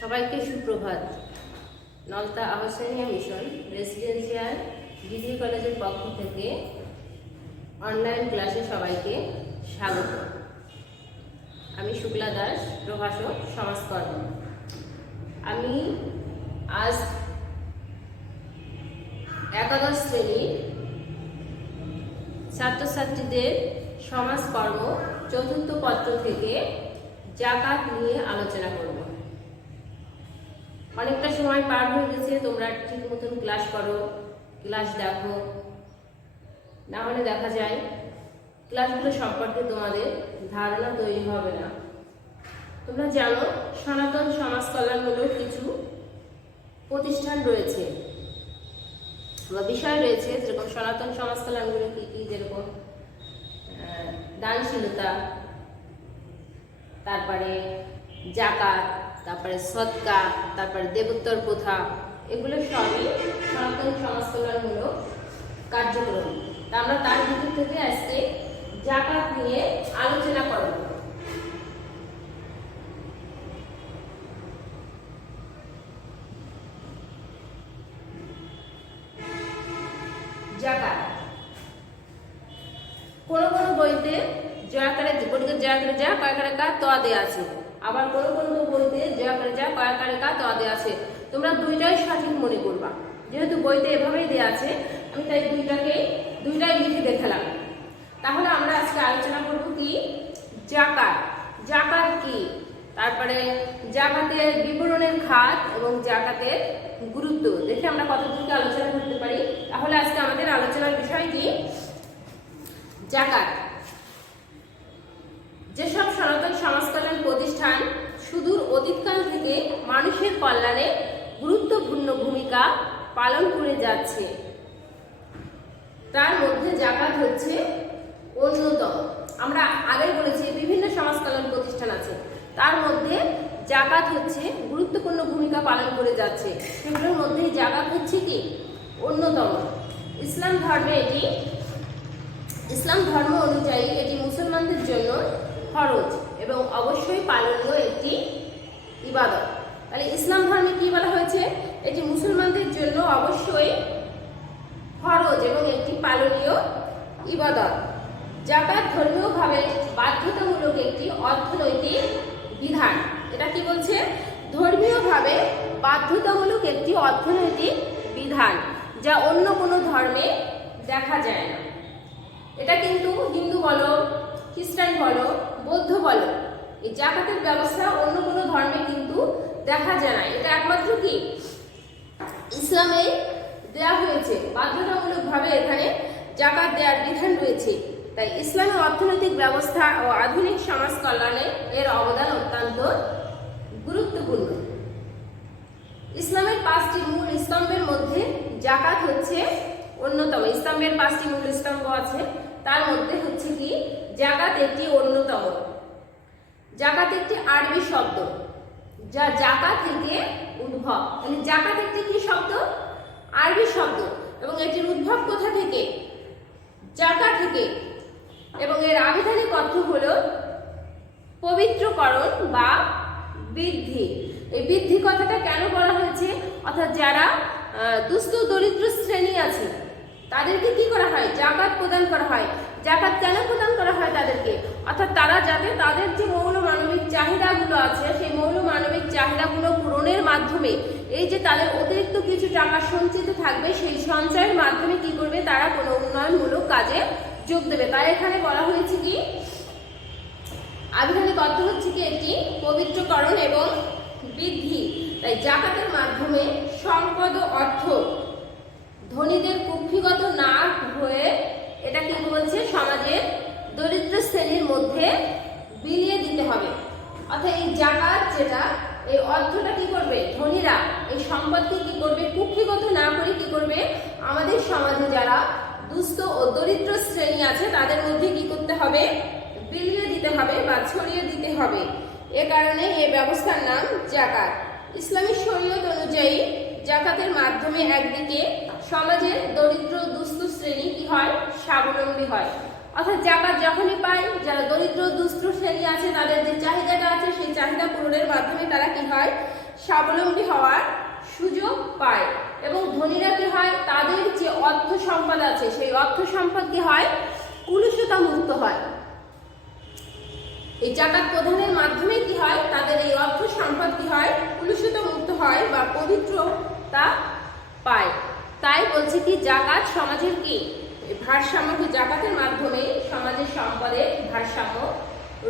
সবাইকে সুপ্রভাত। Nalta Ahsania mission residential degree কলেজের পক্ষ থেকে অনলাইন ক্লাসে সবাইকে স্বাগত। আমি শুক্লা দাস, প্রভাষক, সমাজকর্ম। আমি আজ একাদশ শ্রেণীর ছাত্রছাত্রীদের সমাজকর্ম চতুর্থ পত্র থেকে জাকাত নিয়ে আলোচনা করব। অনেকটা সময় পার হয়ে গেছে, তোমরা ঠিক মতন ক্লাস করো, ক্লাস দেখো, না হলে দেখা যায় ক্লাসগুলো সম্পর্কে তোমাদের ধারণা তৈরি হবে না। তোমরা জানো সনাতন সমাজ কল্যাণমূলক কিছু প্রতিষ্ঠান রয়েছে বা বিষয় রয়েছে, যেরকম সনাতন সমাজ কল্যাণমূলক কি যেরকম দানশীলতা, তারপরে জাকাত, তারপরে সদকা, তারপরে দেবোত্তর প্রথা, এগুলো সবই সনাতন সমাজ কল্যাণমূলক কার্যক্রম। তা আমরা তার ভিতর থেকে আজকে জাকাত নিয়ে আলোচনা করব। জাকাত কোন কোন বইতে জয়াকারে যা কয়াকারে কা ত দেয়া আছে, আবার কোন কোন বইতে জয়াকারে যা কয়াকারে কা ত দেয়া আছে। তোমরা দুইটাই সঠিক মনে করবা, যেহেতু বইতে এভাবেই দেয়া আছে, আমি তাই দুইটাই লিখে দেখালাম। তাহলে আমরা আজকে আলোচনা করব কি জাকাত। জাকাত কি, তারপরে জাকাতের বিবরণের খাত এবং জাকাতের গুরুত্ব দেখে আমরা কতটুকু আলোচনা করতে পারি। তাহলে আজকে আমাদের আলোচনার বিষয় কি জাকাত। যেসব সনাতন সমাজ কল্যাণ প্রতিষ্ঠান সুদূর অতীতকাল থেকে মানুষের কল্যাণে গুরুত্বপূর্ণ ভূমিকা পালন করে যাচ্ছে, তার মধ্যে জাকাত হচ্ছে অন্যতম। আমরা আগেই বলেছি বিভিন্ন সমাজ কল্যাণ প্রতিষ্ঠান আছে, তার মধ্যে জাকাত হচ্ছে গুরুত্বপূর্ণ ভূমিকা পালন করে যাচ্ছে। সেগুলোর মধ্যে জাকাত হচ্ছে কি অন্যতম। ইসলাম ধর্ম অনুযায়ী এটি মুসলমানদের জন্য ফরজ এবং অবশ্যই পালনীয় একটি ইবাদত। তাহলে ইসলাম ধর্মে কি বলা হয়েছে, এটি মুসলমানদের জন্য অবশ্যই ফরজ এবং একটি পালনীয় ইবাদত। জাকাত ধর্মীয়ভাবে বাধ্যতামূলক একটি অর্থনৈতিক বিধান। এটা কি বলছে, ধর্মীয়ভাবে বাধ্যতামূলক একটি অর্থনৈতিক বিধান, যা অন্য কোনো ধর্মে দেখা যায় না। এটা কিন্তু হিন্দু বলো, খ্রিস্টান বলো, বৌদ্ধ বলো, এই জাকাতের ব্যবস্থা অন্য কোনো ধর্মে কিন্তু দেখা যায় না। এটা একমাত্র কি ইসলামে দেয়া হয়েছে, বাধ্যতামূলকভাবে এখানে জাকাত দেওয়ার বিধান রয়েছে। তাই ইসলামের অর্থনৈতিক ব্যবস্থা ও আধুনিক সমাজ কল্যাণে এর অবদান অত্যন্ত গুরুত্বপূর্ণ। ইসলামের 5টি মূল স্তম্ভের মধ্যে জাকাত হচ্ছে অন্যতম। ইসলামের 5টি মূল স্তম্ভ আছে, তার মধ্যে হচ্ছে কি জাকাত একটি অন্যতম। জাকাত একটি আরবি শব্দ যা জাকাত থেকে উদ্ভব। মানে জাকাত একটি কি শব্দ, আরবি শব্দ, এবং এটির উদ্ভব কোথা থেকে, জাকাত থেকে, এবং এর আবিধানিক অর্থ হলো পবিত্রকরণ বা বৃদ্ধি। এই বৃদ্ধি কথাটা কেন বলা হয়েছে, অর্থাৎ যারা দুস্থ দরিদ্র শ্রেণী আছে তাদেরকে কি করা হয়, জাকাত প্রদান করা হয়। জাকাত কেন প্রদান করা হয় তাদেরকে, অর্থাৎ তারা যাতে তাদের যে মৌল মানবিক চাহিদাগুলো আছে সেই মৌল মানবিক চাহিদাগুলো পূরণের মাধ্যমে এই যে তাদের অতিরিক্ত কিছু টাকা সঞ্চিত থাকবে, সেই সঞ্চয়ের মাধ্যমে কি করবে, তারা কোনো উন্নয়নমূলক কাজে যোগ দেবে। তাই এখানে বলা হয়েছে কি আবিধানিক অর্থ হচ্ছে কি একটি পবিত্রকরণ এবং বৃদ্ধি। তাই জাকাতের মাধ্যমে সম্পদ ও অর্থ ধনীদের কুক্ষিগত না হয়ে এটা কি বলছে, সমাজের দরিদ্র শ্রেণীর মধ্যে বিলিয়ে দিতে হবে। অর্থাৎ এই জাকাত যেটা, এই অর্থটা কি করবে, ধনীরা এই সম্পদকে কি করবে, কুক্ষিগত না করে কি করবে, আমাদের সমাজে যারা দুস্থ ও দরিদ্র শ্রেণী আছে তাদের মধ্যে কি করতে হবে, বিলিয়ে দিতে হবে বা ছড়িয়ে দিতে হবে। এ কারণে এই ব্যবস্থার নাম জাকাত। ইসলামী শরীয়ত অনুযায়ী জাকাতের মাধ্যমে একদিকে সমাজের দরিদ্র দুস্থ শ্রেণী কি হয়, স্বাবলম্বী হয়। অর্থাৎ জাকাত যখনই পায়, যারা দরিদ্র দুস্থ শ্রেণী আছে তাদের যে চাহিদাটা আছে সেই চাহিদা পূরণের মাধ্যমে তারা কি হয়, স্বাবলম্বী হওয়ার সুযোগ পায় এবং ধনীরা কি হয়, তাদের যে অর্থ সম্পদ আছে সেই অর্থ সম্পদ কি হয়, কুলুষতা মুক্ত হয়। এই জাকাত প্রদানের মাধ্যমে কি হয়, তাদের এই অর্থ সম্পদ কি হয়, কুলুষতা মুক্ত হয় বা পবিত্রতা পায়। তাই বলছে কি জাকাত সমাজের কি ভারসাম্য, জাকাতের মাধ্যমে সমাজের সম্পদের ভারসাম্য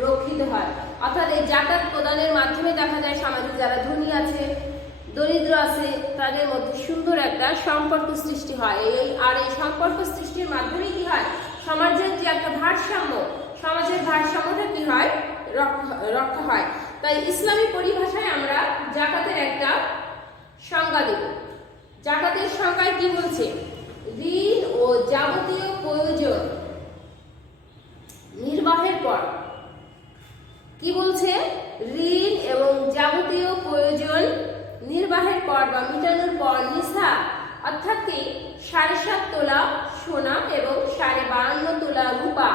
রক্ষিত হয়। অর্থাৎ এই জাকাত প্রদানের মাধ্যমে দেখা যায় সমাজে যারা ধনী আছে দরিদ্র আছে তাদের মধ্যে সুন্দর একটা সম্পর্ক সৃষ্টি হয়। এই সম্পর্ক সৃষ্টির মাধ্যমে কি হয়, সমাজের যে একটা ভারসাম্য, সমাজের ভারসাম্যটা কি হয়, রক্ষা হয়। তাই ইসলামী পরিভাষায় আমরা জাকাতের একটা সংজ্ঞা দেব। জাকাতের সংজ্ঞায় কি বলছে, ঋণ ও যাবতীয় প্রয়োজন নির্বাহের পর, কি বলছে, ঋণ এবং যাবতীয় প্রয়োজন নির্বাহের পর বা মিটানোর পর নিসাব অর্থাৎ কি 7.5 তোলা সোনা এবং 52.5 তোলা রূপা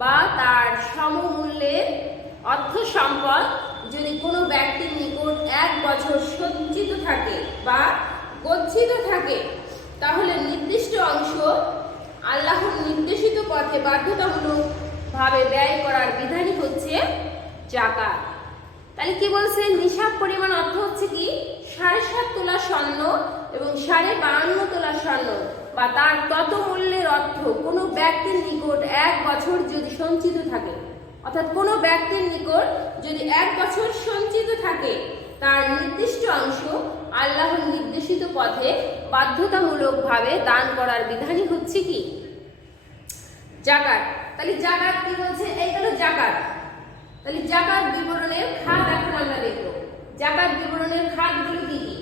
বা তার সমমূল্যের অর্থ সম্পদ যদি কোনো ব্যক্তির নিকট 1 বছর সঞ্চিত থাকে বা গচ্ছিত থাকে, তাহলে নির্দিষ্ট অংশ আল্লাহর নির্দেশিত পথে বাধ্যতামূলকভাবে ব্যয় করার বিধানই হচ্ছে জাকাত। তাহলে কি বলছে, নিসাব পরিমাণ অর্থ হচ্ছে কি 7.5 তোলা স্বর্ণ এবং 52.5 তোলা স্বর্ণ বা তার তত মূল্যের অর্থ কোনো ব্যক্তির নিকট 1 বছর যদি সঞ্চিত থাকে, অর্থাৎ কোনো ব্যক্তির নিকট যদি 1 বছর সঞ্চিত থাকে, তার নির্দিষ্ট অংশ আল্লাহর নির্দেশিত পথে বাধ্যতামূলকভাবে দান করার বিধানই হচ্ছে কি জাকাত। তাহলে জাকাত কি বলছে, এই হলো জাকাত। তাহলে জাকাত বিবরণের খাত এখন আমরা দেখব। জাকাত বিবরণের খাতগুলো কি কি?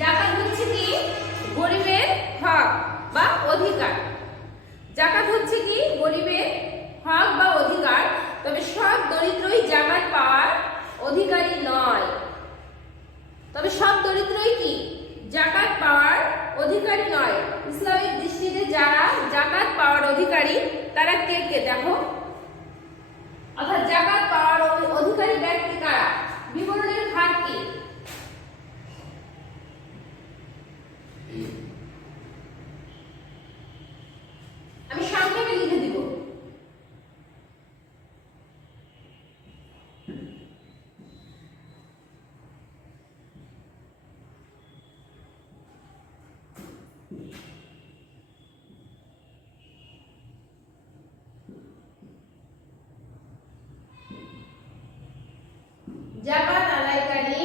জাকাত হচ্ছে কি গরিবের হক বা অধিকার। জাকাত হচ্ছে কি গরিবের হক বা অধিকার, তবে সব দরিদ্রই জাকাত পাওয়ার অধিকারী নয়। তবে সব দরিদ্রই কি জাকাত পাওয়ার অধিকারী নয়। ইসলামিক দৃষ্টিতে যারা জাকাত পাওয়ার অধিকারী তারা কে কে দেখো, অর্থাৎ জাকাত পাওয়ার অধিকারী ব্যক্তি কারা, বিবরণের খাত কি? আমি সংক্ষেপে লিখে দিব। জাকাত আদায়কারী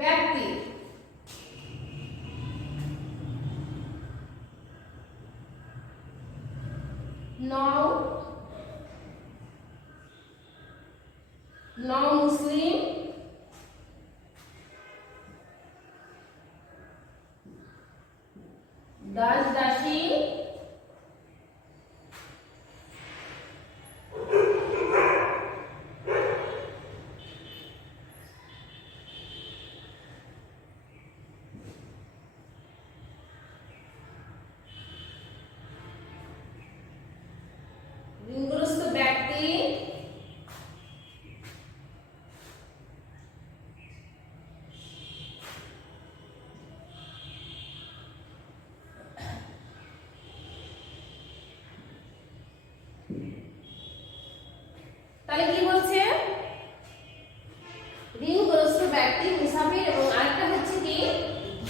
ব্যক্তি, মুসলিম, দাস দাসী, ঋণগ্রস্ত ব্যক্তি, তাহলে কি বলছে, ঋণগ্রস্ত ব্যক্তি, মুসাফির এবং আরেকটা হচ্ছে কি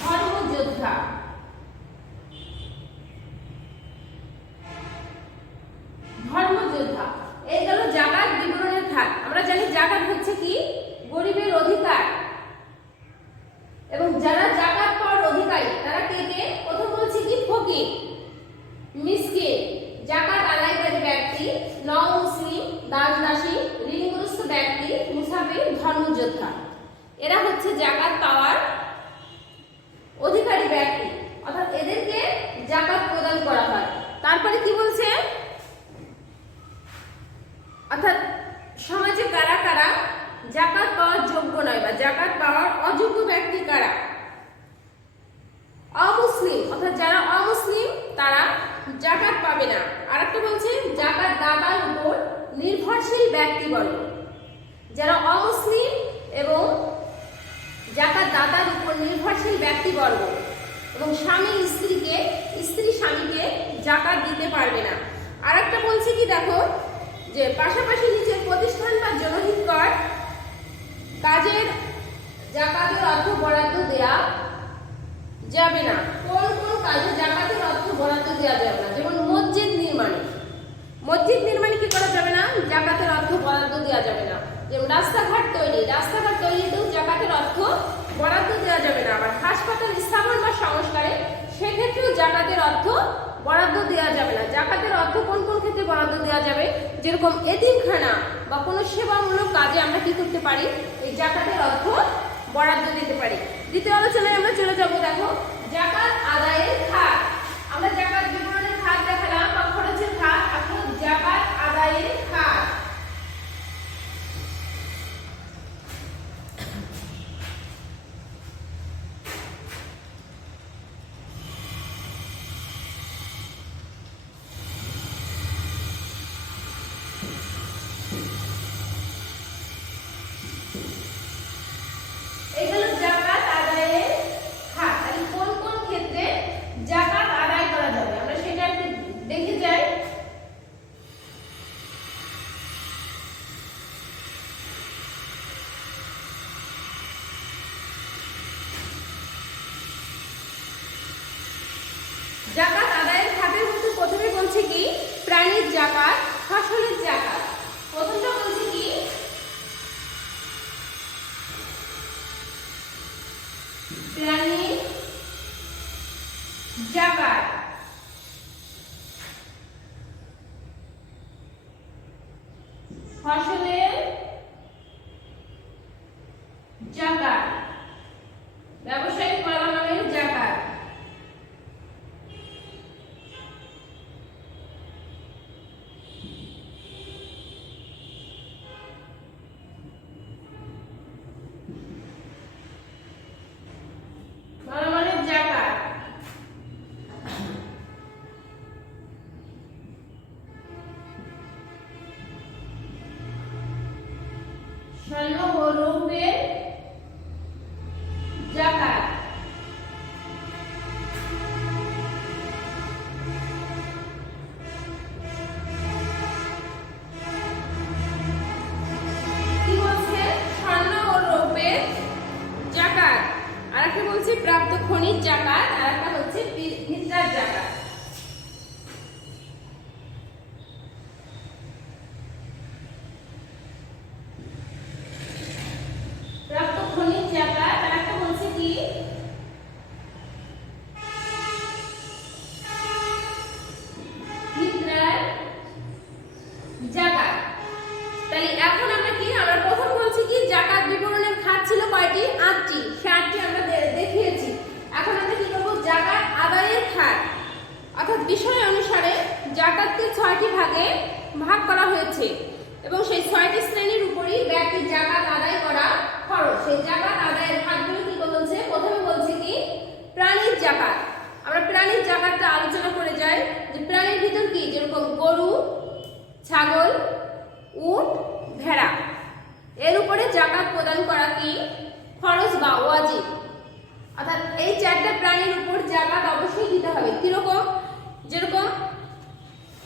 ধর্মযোদ্ধা। ধর্মযোদ্ধা এই গেল জাকাত বিবরণের খাত। আমরা জানি জাকাত হচ্ছে কি গরিবের অধিকার এবং যারা জাকাত পাওয়ার অধিকারী তারা কে কে? প্রথম বলছি কি ফকির, মিসকিন, জাকাত আদায়কারী ব্যক্তি, মুসলিম, দাস দাসী, ঋণগ্রস্ত ব্যক্তি, মুসাফির, ধর্মযোদ্ধা। এরা হচ্ছে জাকাত পাওয়ার অধিকারী ব্যক্তি, অর্থাৎ এদেরকে জাকাত প্রদান করা হয়। তারপরে কি বলছে, অর্থাৎ সমাজে কারা কারা জাকাত পাওয়ার যোগ্য নয় বা জাকাত পাওয়ার অযোগ্য ব্যক্তি কারা? অমুসলিম, অর্থাৎ যারা অমুসলিম তারা জাকাত পাবে না। আরেকটা বলছে জাকাত দাতার উপর নির্ভরশীল ব্যক্তিবর্গ। যারা অমুসলিম এবং জাকাত দাতার উপর নির্ভরশীল ব্যক্তিবর্গ এবং স্বামী স্ত্রী স্বামীকে জাকাত দিতে পারবে না। আরেকটা বলছে কি দেখো, যে পাশাপাশি নিচের প্রতিষ্ঠান বা জনহিতকর কাজের জাকাতের অর্থ বরাদ্দ দেয়া যাবে না। কোন কোন কাজে জাকাতের অর্থ বরাদ্দ দেওয়া যাবে না? যেমন মসজিদ নির্মাণে কি করা যাবে না? জাকাতের অর্থ বরাদ্দ দেওয়া যাবে না। যেমন রাস্তাঘাট তৈরিতেও জাকাতের অর্থ বরাদ্দ দেওয়া যাবে না। আবার হাসপাতাল স্থাপন বা সংস্কারে সেক্ষেত্রেও জাকাতের অর্থ বরাদ্দ দেওয়া যাবে না। জাকাতের অর্থ কোন কোন ক্ষেত্রে বরাদ্দ দেওয়া যাবে? যেরকম এতিমখানা বা কোনো সেবামূলক কাজে আমরা কি করতে পারি? এই জাকাতের অর্থ বরাদ্দ দিতে পারি। দ্বিতীয় আলোচনায় আমরা চলে যাব। দেখো জাকাত আদায়ের খাত। আমরা জাকাত বিবরণের খাত দেখালাম বা খরচের খাত, এখন জাকাত আদায়ের খাত। এগুলো জাকাত আদায়ের খাত। তাহলে কোন কোন ক্ষেত্রে জাকাত আদায় করা যাবে আমরা সেটা একটু দেখে যাই। জাকাত আদায়ের খাতের মধ্যে প্রথমে বলছে কি প্রাণীর জাকাত, ফসলের জাকাত। প্রথমটা বলছে কি প্রাণীর জাকাত, ফসলের জাকাত, ব্যবসায়িক পণ্যের জাকাত। স্বর্ণ ও রৌপ্যের জাকাত। কি বলছে? স্বর্ণ ও রৌপ্যের জাকাত। আরেকটা বলছে প্রাপ্ত খনিজ জাকাত, আরেকটা হচ্ছে ভিত্তার জাকাত। প্রাপ্ত খনিজ জাকাত, আরেকটা বলছে কি ভিত্তার জাকাত। তাই এখন আমরা কি আমরা প্রথম বলছি কি জাকাত বিবরণের খাত ছিল কয়টি? 8টি। 8টি আমরা দেখিয়েছি। এখন আমরা কি করব? জাকাত আদায়ের খাত, অর্থাৎ বিষয় অনুসারে জাকাতকে 6টি ভাগে ভাগ করা হয়েছে এবং সেই 6টি শ্রেণীর উপরই ব্যক্তির জাকাত আদায় করা খরচ। সেই জাকাত আদায়ের খাতগুলো কি বলছে? প্রথমে বলছি কি প্রাণীর জাকাত। আমরা প্রাণীর জাকাতটা আলোচনা করে যাই যে প্রাণীর ভিতর কি, যেরকম গরু, ছাগল, উট, ভেড়া, এর উপরে জাকাত প্রদান করা কি ফরজ বা ওয়াজিব। অর্থাৎ এই 4টা প্রাণীর উপর জাকাত অবশ্যই দিতে হবে। কিরকম? যেরকম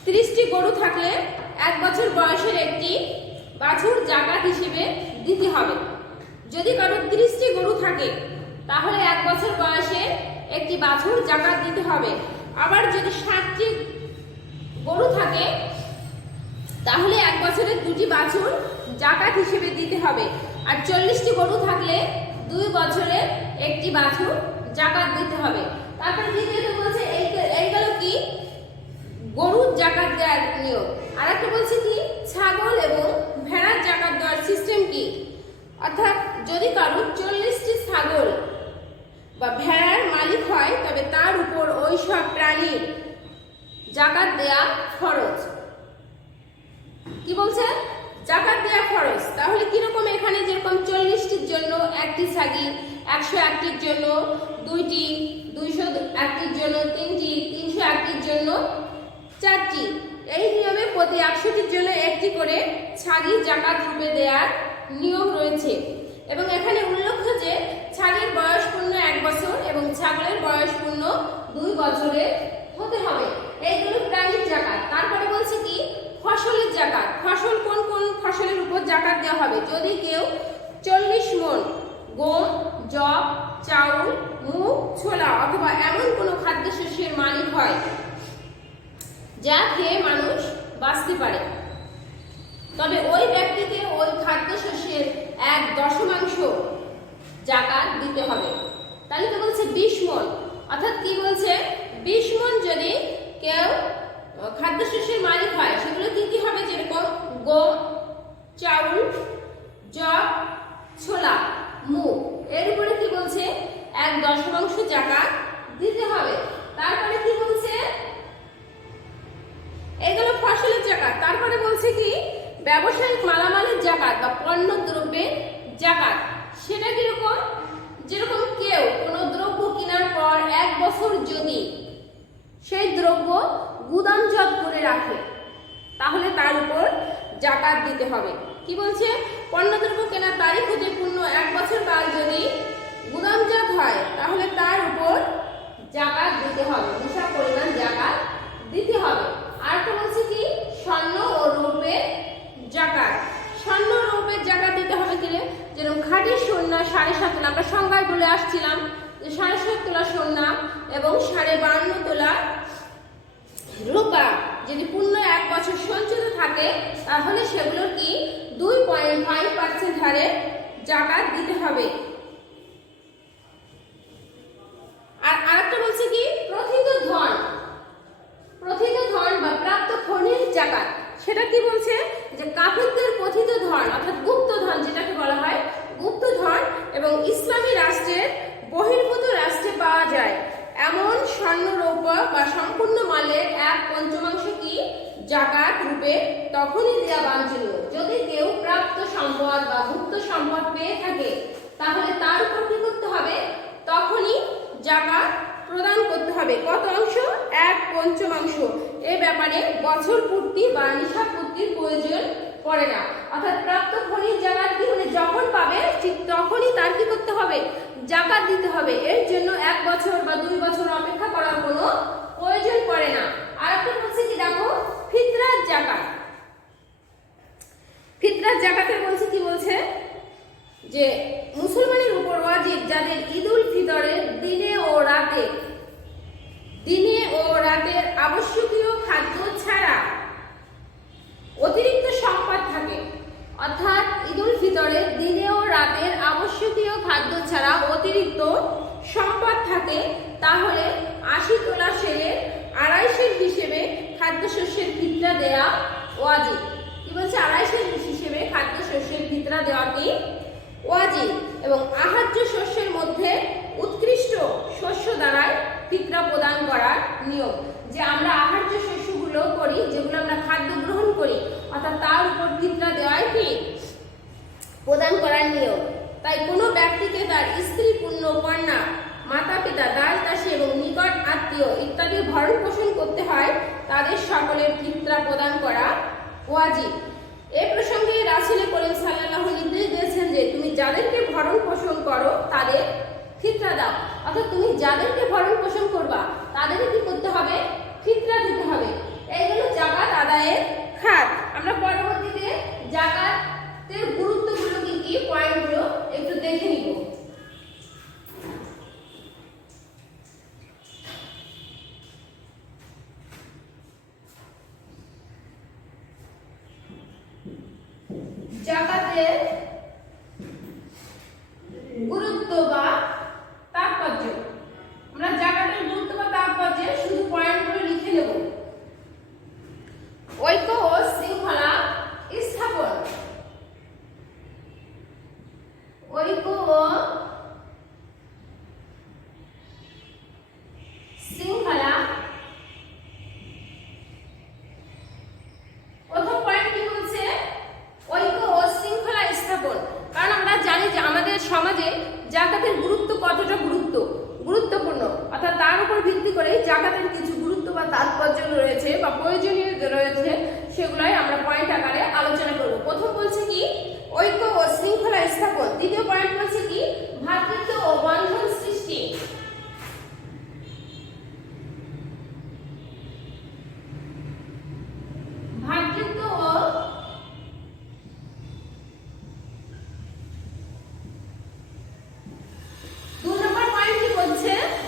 30টি গরু থাকলে 1 বছর বয়সের একটি বাছুর জাকাত হিসেবে দিতে হবে। যদি কারো 30টি গরু থাকে তাহলে 1 বছর বয়সের একটি বাছুর জাকাত দিতে হবে। আবার যদি 60টি গরু থাকে তাহলে 1 বছরের 2টি বাছুর জাকাত হিসেবে দিতে হবে। আর 40টি গরু থাকলে 2 বছরের একটি বাছুর জাকাত দিতে হবে। তারপর দ্বিতীয়ত বলছে এইগুলো কি গরুর জাকাত দেওয়ার নিয়ম। আর একটা বলছে কি ছাগল এবং ভেড়ার জাকাত দেওয়ার সিস্টেম কি। অর্থাৎ যদি কারো 40টি ছাগল বা ভেড়ার মালিক হয় তবে তার উপর ওই সব প্রাণীর জাকাত দেয়া ফরজ। কি বলছে? জাকাত দেয়া ফরজ। তাহলে কিরকম? এখানে যেরকম 40টির জন্য ছাগি, 101টির জন্য 2টি, 201টির জন্য 3টি, 301টির জন্য 4টি। এই নিয়মে প্রতি 100টির জন্য 1টি করে ছাগি জাকাত রূপে দেওয়ার নিয়ম রয়েছে। এবং এখানে উল্লেখ্য যে ছাগির বয়স পূর্ণ 1 বছর এবং ছাগলের বয়স পূর্ণ 2 বছরের হতে হবে। এইগুলো প্রাণীর জাকাত। তারপরে বলছে কি ফসলের জাকাত। ফসল কোন কোন ফসলের উপর জাকাত দেওয়া হবে? যদি কেউ 40 মণ গম, যব, চাউল, মুগ, ছোলা অথবা এমন কোনো খাদ্যশস্যের মালিক হয় যা খেয়ে মানুষ বাঁচতে পারে, তবে ওই ব্যক্তিকে ওই খাদ্যশস্যের 1/10 জাকাত দিতে হবে। তাহলে তো বলছে 20 মণ, অর্থাৎ কি বলছে 20 মণ যদি কেউ খাদ্যশস্যের মালিক হয়, সেগুলো কি কি হবে? যেরকম গম, চাউল, যব, ছোলা, মুগ, এর উপরে কি বলছে 1/10 জাকাত দিতে হবে। তারপরে কি বলছে? এগুলো ফসলের জাকাত। তারপরে বলছে কি ব্যবসায়িক মালামালের জাকাত বা পণ্য দ্রব্যের জাকাত। সেটা কিরকম? যেরকম কেউ কোনো দ্রব্য কেনার পর 1 বছর যদি সেই দ্রব্য গুদামজাত করে রাখে, তাহলে তার উপর জাকাত দিতে হবে। কি বলছে? পণ্যদ্রব্য কেনার তারিখ হতে পূর্ণ 1 বছর কাল যদি গুদামজাত হয়, তাহলে তার উপর জাকাত দিতে হবে, হিসাব পরিমাণ জাকাত দিতে হবে। আর তো বলছে কি স্বর্ণ ও রৌপ্যের জাকাত। স্বর্ণ রৌপ্যের জাকাত দিতে হবে কি? যেরকম খাঁটি সোনা 7.5 তোলা, আমরা সংজ্ঞায় বলে আসছিলাম যে 7.5 তোলা সোনা এবং 52.5 তোলা রূপা যদি পূর্ণ 1 বছর সঞ্চিত থাকে, তাহলে সেগুলোর কি 2.5% হারে জাকাত দিতে হবে। আর আরেকটা বলছে কি প্রথিত ধন বা প্রাপ্ত খনিজ জাকাত। সেটা কি বলছে? যে কাফিরদের কথিত ধন অর্থাৎ গুপ্ত ধন, যেটাকে বলা হয় গুপ্ত ধন, এবং ইসলামী রাষ্ট্রের বহির্ভূত রাষ্ট্রে পাওয়া যায় এমন স্বর্ণ রৌপ্য বা সম্পূর্ণ মালের 1/5 কি জাকাত রূপে তখনই দেওয়া বাঞ্ছনীয় যদি কেউ প্রাপ্ত সম্পদ বা গুপ্ত সম্পদ পেয়ে থাকে, তাহলে তার উপর কি করতে হবে? তখনই জাকাত প্রদান করতে হবে। কত অংশ? 1/5। এই ব্যাপারে বছর পূর্তি বা নিশা পূর্তির প্রয়োজন পড়ে না। অর্থাৎ প্রাপ্ত খনিজ জাকাত কি হলে যখন পাবে ঠিক তখনই তার কি করতে হবে? জাকাত দিতে হবে। এর জন্য 1 বছর বা 2 বছর অপেক্ষা করার কোনো প্রয়োজন পড়ে না। আর একটা বলছে কি দেখো ফিতরার জাকাত। ফিতরার জাকাতের বলছে কি বলছে? যে মুসলমানের উপর ওয়াজিব যাদের ঈদুল ফিতরের দিনে ও রাতের আবশ্যকীয় খাদ্য ছাড়া অতিরিক্ত সম্পদ থাকে, অর্থাৎ ঈদুল ফিতরের দিনে ও রাতের আবশ্যকীয় খাদ্য ছাড়া অতিরিক্ত সম্পদ থাকে, তাহলে 80 তোলা সেরের 2.5 হিসেবে খাদ্যশস্যের ফিতরা দেওয়া ওয়াজিব। কি বলছে? 2.5 হিসেবে খাদ্যশস্যের ফিতরা দেওয়া কি ওয়াজিব। এবং আহার্য শস্যের মধ্যে উৎকৃষ্ট শস্য দ্বারাই ফিতরা প্রদান করার নিয়ম। যে আমরা আহার্য শস্যগুলো করি, যেগুলো আমরা খাদ্য গ্রহণ করি, অর্থাৎ তার উপর ফিতরা দেওয়াই কি প্রদান করার নিয়ম। তাই কোনো ব্যক্তিকে তার স্ত্রী, পুণ্য কন্যা, মাতা পিতা, দাস দাসী এবং নিকট আত্মীয় ইত্যাদি ভরণ পোষণ করতে হয়, তাদের সকলের ফিতরা প্রদান করা ওয়াজিব। এই প্রসঙ্গে রাসূল করিম সাল্লাল্লাহু আলাইহি নির্দেশ দিয়েছেন যে তুমি যাদেরকে ভরণ পোষণ করো তাদের ফিতরা দাও। অর্থাৎ তুমি যাদেরকে ভরণ পোষণ করবা তাদেরকে কি করতে হবে? ফিতরা দিতে হবে। এইগুলো জাকাত আদায়ের খাত। আমরা পরবর্তীতে জাকাতের গুরুত্বগুলো কি কি পয়েন্টগুলো একটু দেখে নিব। জাকাতের গুরুত্ব বা তাৎপর্য। আমরা জাকাতের গুরুত্ব বা তাৎপর্য শুধু পয়েন্টগুলো লিখে নেব। ঐক্য ও শৃঙ্খলা স্থাপন। ঐক্য ও শৃঙ্খলা। প্রথম পয়েন্ট কি বলছে? ঐক্য ও শৃঙ্খলা স্থাপন। কারণ আমরা জানি যে আমাদের সমাজে জাকাতের গুরুত্ব কতটা গুরুত্বপূর্ণ, অর্থাৎ তার উপর ভিত্তি করে জাকাতের কিছু গুরুত্ব বা তাৎপর্য রয়েছে বা প্রয়োজনীয় রয়েছে, সেগুলোই আমরা পয়েন্ট আকারে আলোচনা করব। প্রথম বলছে কি ঐক্য ও শৃঙ্খলা স্থাপন, দ্বিতীয় পয়েন্ট বলছে কি ভ্রাতৃত্ব ও বন্ধন সৃষ্টি, ভ্রাতৃত্ব ও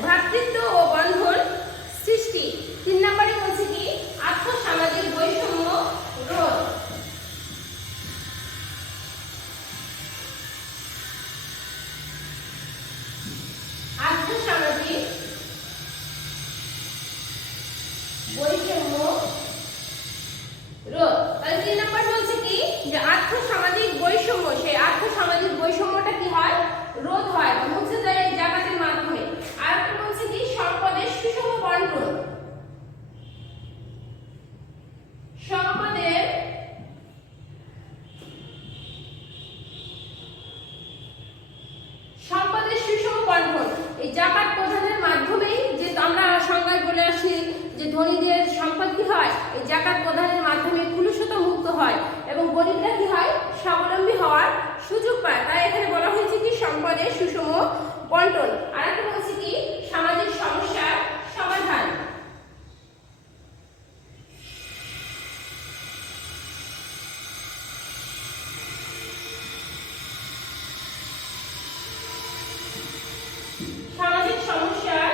ভ্রাতৃত্ব ও বন্ধন সৃষ্টি, 3 নম্বরে বলছে কি আর্থসামাজিক বৈষম্য রোধ, আর্থসামাজিক বৈষম্য রোধ। তাহলে 3 নম্বর বলছে কি যে আর্থসামাজিক বৈষম্য, সেই আর্থসামাজিক বৈষম্যটা কি হয় রোধ হয় বা মুছে যায় এই জাকাতের মাধ্যমে। আর বলছে কি সম্পদের সুষম বন্টন, সম্পদের সুষম বন্টন এই জাকাত প্রদানের মাধ্যমেই, যে আমরা সংজ্ঞায় বলে আসি যে ধনীদের সম্পদ কি হয় এই জাকাত প্রদানের মাধ্যমে কুলুষতা মুক্ত হয় এবং গরিবরা কি হয় স্বাবলম্বী হওয়ার সুযোগ পায়। তাই এখানে বলা হয়েছে কি সম্পদের সুষম বন্টন। আর একটা বলছে কি সামাজিক সমস্যার সমাধান, সামাজিক সমস্যার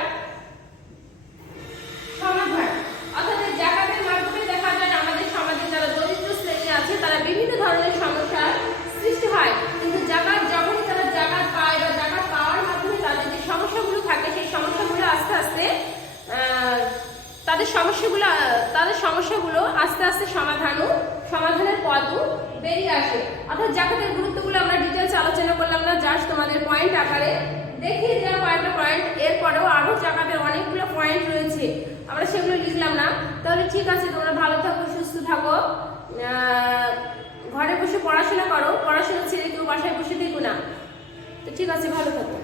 সমাধান। অর্থাৎ জাকাতের মাধ্যমে দেখা যায় আমাদের সমাজে যারা দরিদ্র শ্রেণী আছে তারা বিভিন্ন ধরনের সমস্যার সৃষ্টি হয়, কিন্তু জাকাত যখনই তারা জাকাত পায় বা জাকাত পাওয়ার মাধ্যমে তাদের যে সমস্যাগুলো থাকে সেই সমস্যাগুলো আস্তে আস্তে তাদের সমস্যাগুলো আস্তে আস্তে সমাধানের পথও বেরিয়ে আসে। অর্থাৎ জাকাতের গুরুত্বগুলো আমরা ডিটেলস আলোচনা করলাম না, জাস্ট তোমাদের পয়েন্ট আকারে দেখিয়ে দিলাম কয়েকটা পয়েন্ট। এরপরেও আরো জাকাতের অনেকগুলো পয়েন্ট রয়েছে, আমরা সেগুলো লিখলাম না। তাহলে ঠিক আছে, তোমরা ভালো থাকো, সুস্থ থাকো, ঘরে বসে পড়াশোনা করো, পড়াশোনা ছেড়ে কেউ বাসায় বসে থেকো না। তো ঠিক আছে, ভালো থাকো।